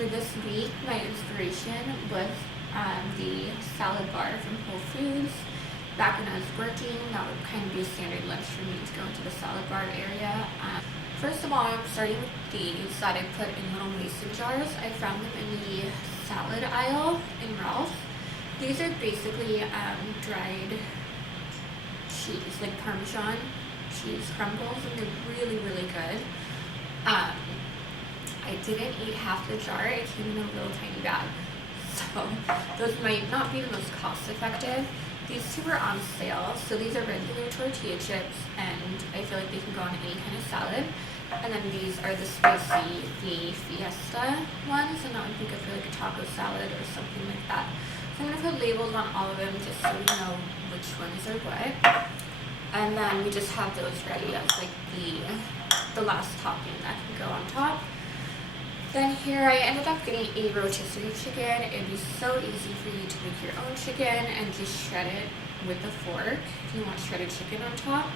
for this week, my inspiration was the salad bar from Whole Foods. Back when I was working, that would kind of be a standard lunch for me to go into the salad bar area. First of all, I'm starting with these that I put in little mason jars. I found them in the salad aisle in Ralph's. These are basically dried cheese, like Parmesan cheese crumbles, and they're really, really good. I didn't eat half the jar. It came in a little tiny bag. So those might not be the most cost effective. These two were on sale. So these are regular tortilla chips, and I feel like they can go on any kind of salad. And then these are the spicy, the Fiesta ones, and that would be good for like a taco salad or something like that. So I'm going to put labels on all of them just so we know which ones are what. And then we just have those ready as like the last topping that can go on top. Then here I ended up getting a rotisserie chicken. It'd be so easy for you to make your own chicken and just shred it with a fork if you want shredded chicken on top.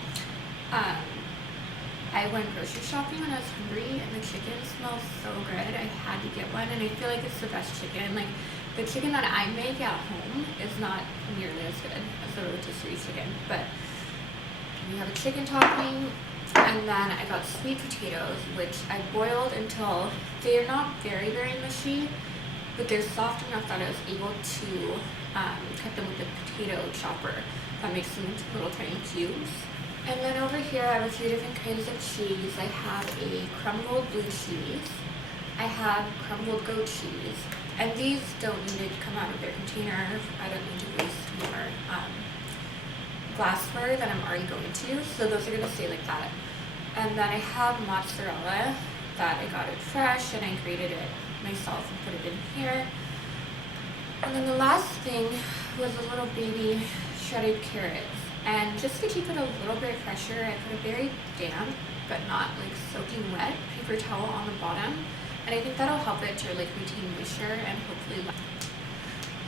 I went grocery shopping when I was hungry, and the chicken smells so good. I had to get one, and I feel like it's the best chicken. Like, the chicken that I make at home is not nearly as good as the rotisserie chicken, but we have a chicken topping. And then I got sweet potatoes, which I boiled until they're not very, very mushy, but they're soft enough that I was able to cut them with a potato chopper that makes them into little tiny cubes. And then over here I have a few different kinds of cheese. I have a crumbled blue cheese. I have crumbled goat cheese. And these don't need to come out of their container. I don't need to waste more glassware that I'm already going to, so those are going to stay like that. And then I have mozzarella that I got it fresh, and I grated it myself and put it in here. And then the last thing was a little baby shredded carrots. And just to keep it a little bit fresher, I put a very damp but not like soaking wet paper towel on the bottom, and I think that'll help it to like retain moisture and hopefully.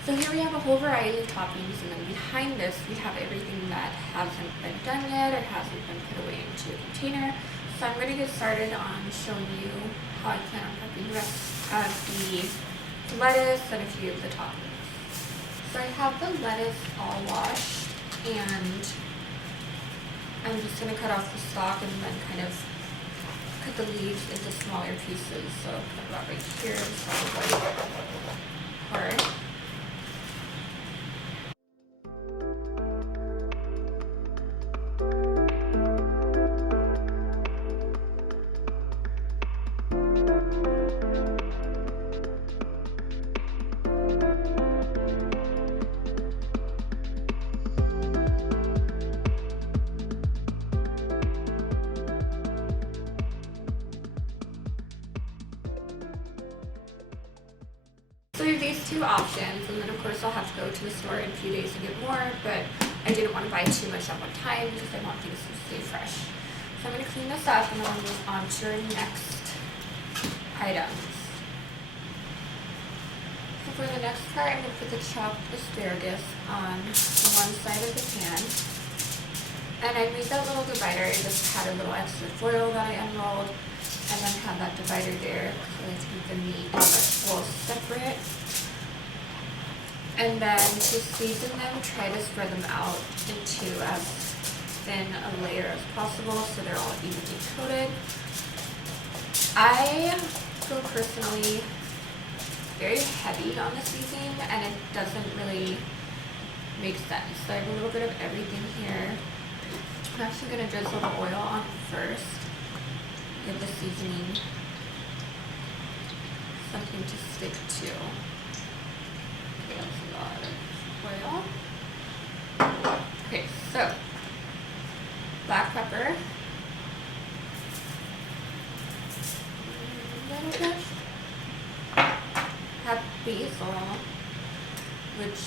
So here we have a whole variety of toppings, and then behind this we have everything that hasn't been done yet or hasn't been put away into a container. So I'm going to get started on showing you how I plan on prepping the rest of the lettuce and a few of the toppings. So I have the lettuce all washed, and I'm just going to cut off the stalk and then kind of cut the leaves into smaller pieces. So I'll put about right here, probably hard. So we have these two options, and then of course I'll have to go to the store in a few days to get more, but I didn't want to buy too much at one time because I want things to stay fresh. So I'm going to clean this up, and then I'll move on to our next items. So for the next part, I'm going to put the chopped asparagus on one side of the pan. And I made that little divider. I just had a little extra foil that I unrolled, and then have that divider there so I keep the meat and vegetables separate. And then to season them, try to spread them out into as thin a layer as possible so they're all evenly coated. I feel personally very heavy on the seasoning, and it doesn't really make sense. So I have a little bit of everything here. I'm actually going to drizzle the oil on first. Give the seasoning something to stick to. Okay, that's a lot of oil. Okay, so black pepper, a little bit. Have basil, which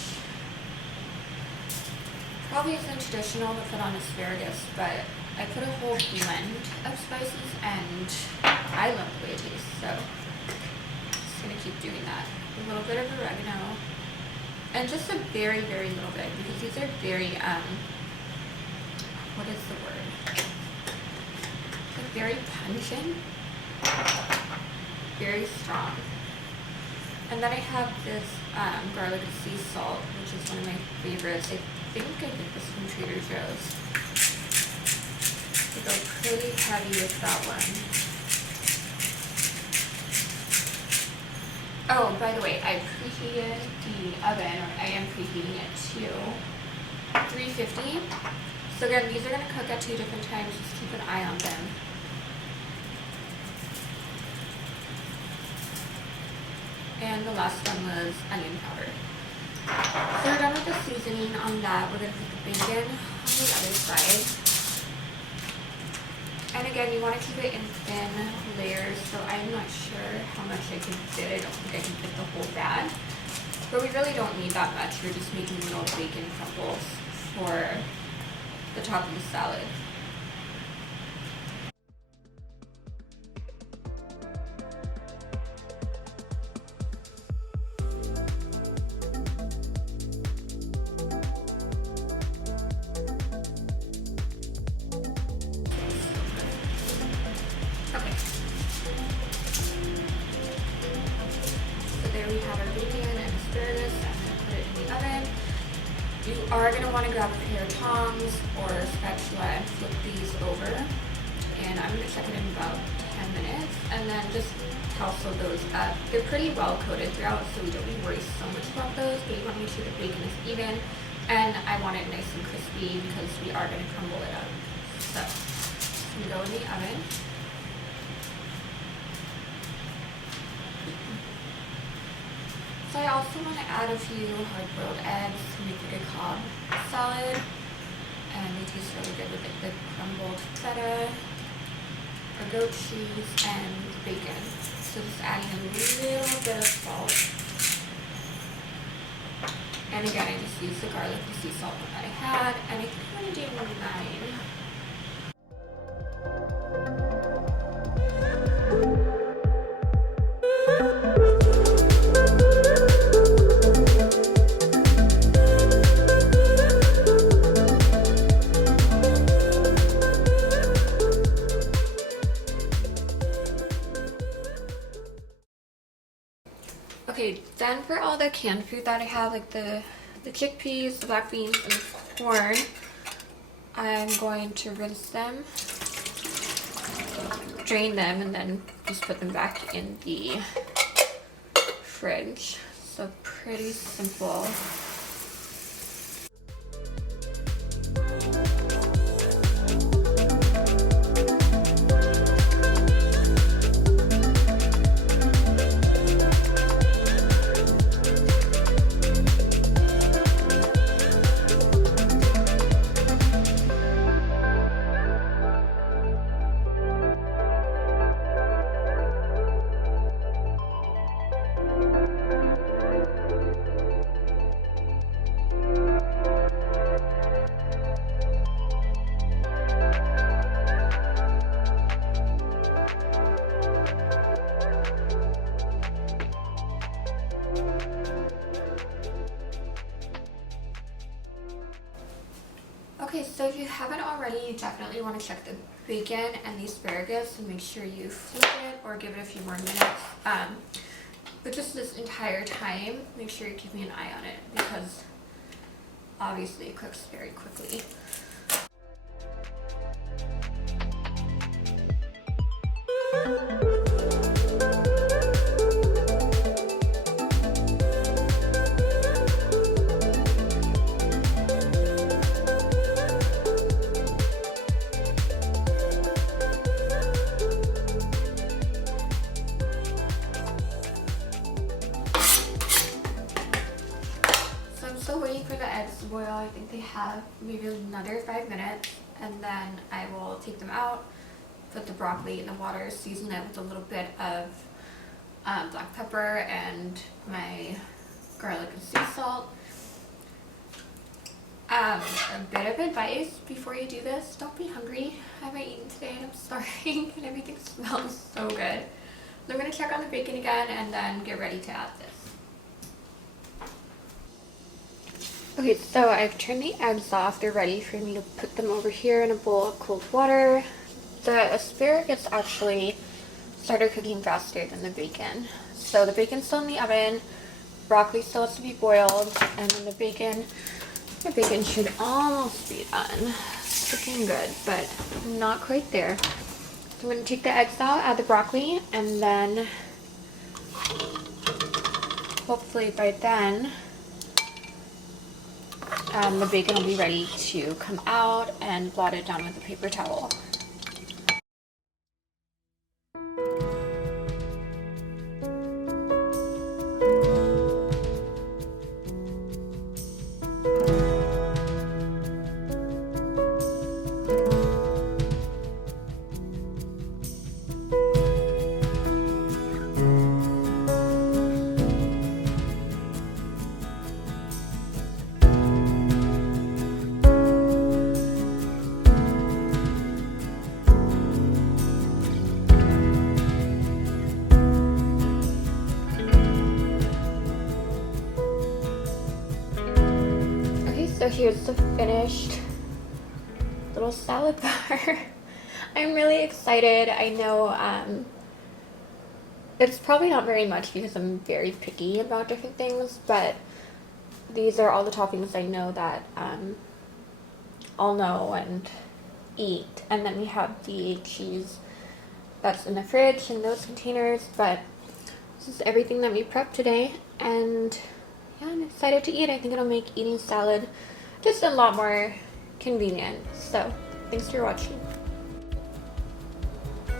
probably isn't traditional to put on asparagus, but I put a whole blend of spices, and I love the way it tastes, so I'm just going to keep doing that. A little bit of oregano, and just a very, very little bit, because these are very, what is the word? Like very pungent, very strong. And then I have this garlic and sea salt, which is one of my favorites. I think I get this from Trader Joe's. I go pretty heavy with that one. Oh, by the way, I preheated the oven, or I am preheating it to 350. So again, these are going to cook at 2 different times. Just keep an eye on them. And the last one was onion powder. So we're done with the seasoning on that. We're going to put the bacon on the other side. And again, you want to keep it in thin layers, so I'm not sure how much I can fit. I don't think I can fit the whole bag. But we really don't need that much. We're just making little bacon crumbles for the top of the salad. Okay. So there we have our bacon and asparagus. I'm going to put it in the oven. You are going to want to grab a pair of tongs or a spatula and flip these over. And I'm going to check it in about 10 minutes. And then just tousle those up. They're pretty well coated throughout, so we don't need to worry so much about those. But you want to make sure the bacon is even. And I want it nice and crispy because we are going to crumble it up. So I'm going to go in the oven. So I also want to add a few hard-boiled eggs to make a good Cobb salad, and they taste really good with like the crumbled feta or goat cheese and bacon. So just adding a little bit of salt. And again, I just used the garlic and sea salt one that I had, and I think I'm going to do 9. Okay, then for all the canned food that I have, like the chickpeas, the black beans, and the corn, I'm going to rinse them, drain them, and then just put them back in the fridge. So pretty simple. Okay, so if you haven't already, you definitely want to check the bacon and the asparagus and make sure you flip it or give it a few more minutes. But just this entire time, make sure you're keeping an eye on it because obviously it cooks very quickly. Still waiting for the eggs to boil. I think they have maybe another 5 minutes, and then I will take them out, put the broccoli in the water, season it with a little bit of black pepper and my garlic and sea salt. A bit of advice before you do this: don't be hungry. I haven't eaten today and I'm starving and everything smells so good. So I'm going to check on the bacon again and then get ready to add this. Okay, so I've turned the eggs off. They're ready for me to put them over here in a bowl of cold water. The asparagus actually started cooking faster than the bacon. So the bacon's still in the oven. broccoli still has to be boiled, and then the bacon should almost be done. It's looking good, but not quite there. So I'm going to take the eggs out, add the broccoli, and then hopefully by then the bacon will be ready to come out and blot it down with a paper towel. So here's the finished little salad bar. I'm really excited. I know it's probably not very much because I'm very picky about different things, but these are all the toppings I know that I'll know and eat. And then we have the cheese that's in the fridge in those containers, but this is everything that we prepped today, and yeah, I'm excited to eat. I think it'll make eating salad just a lot more convenient. So, thanks for watching. Oh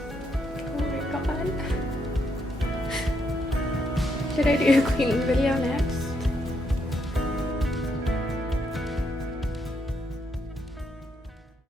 my god. Should I do a cleaning video next?